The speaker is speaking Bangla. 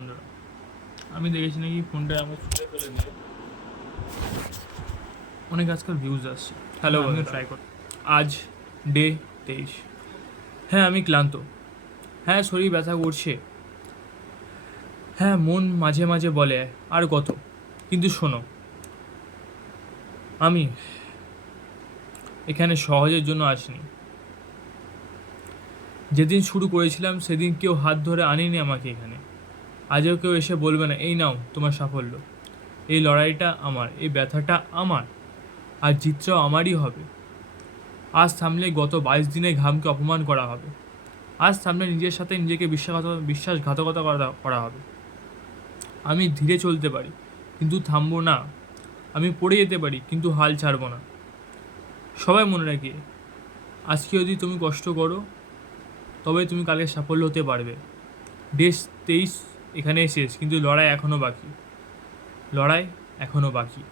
বন্ধুরা, আমি দেখেছি নাকি ফোনটা আমার ছুঁড়ে ফেলে দিয়ে অনেক আজকাল ভিউজ আসছে। হ্যালো, আমিও ট্রাই করি। আজ ডে 23। হ্যাঁ, আমি ক্লান্ত। হ্যাঁ, শরীর ব্যথা করছে। হ্যাঁ, মন মাঝে মাঝে বলে আর কত। কিন্তু শোনো, আমি এখানে সহজের জন্য আসিনি। যেদিন শুরু করেছিলাম সেদিন কেউ হাত ধরে আনিনি আমাকে এখানে। আজও কেউ এসে বলবে না এই নাও তোমার সাফল্য। এই লড়াইটা আমার, এই ব্যথাটা আমার, আর জিতটাও আমারই হবে। আজ থামলে গত 22 দিনের ঘামকে অপমান করা হবে। আজ থামলে নিজের সাথে নিজেকে বিশ্বাসঘাতকতা করা হবে। আমি ধীরে চলতে পারি, কিন্তু থামবো না। আমি পড়ে যেতে পারি, কিন্তু হাল ছাড়বো না। সবাই মনে রাখি, আজকে যদি তুমি কষ্ট করো, তবে তুমি কালকে সাফল্য হতে পারবে। ডে 23 এখানেই শেষ, কিন্তু লড়াই এখনও বাকি। লড়াই এখনও বাকি।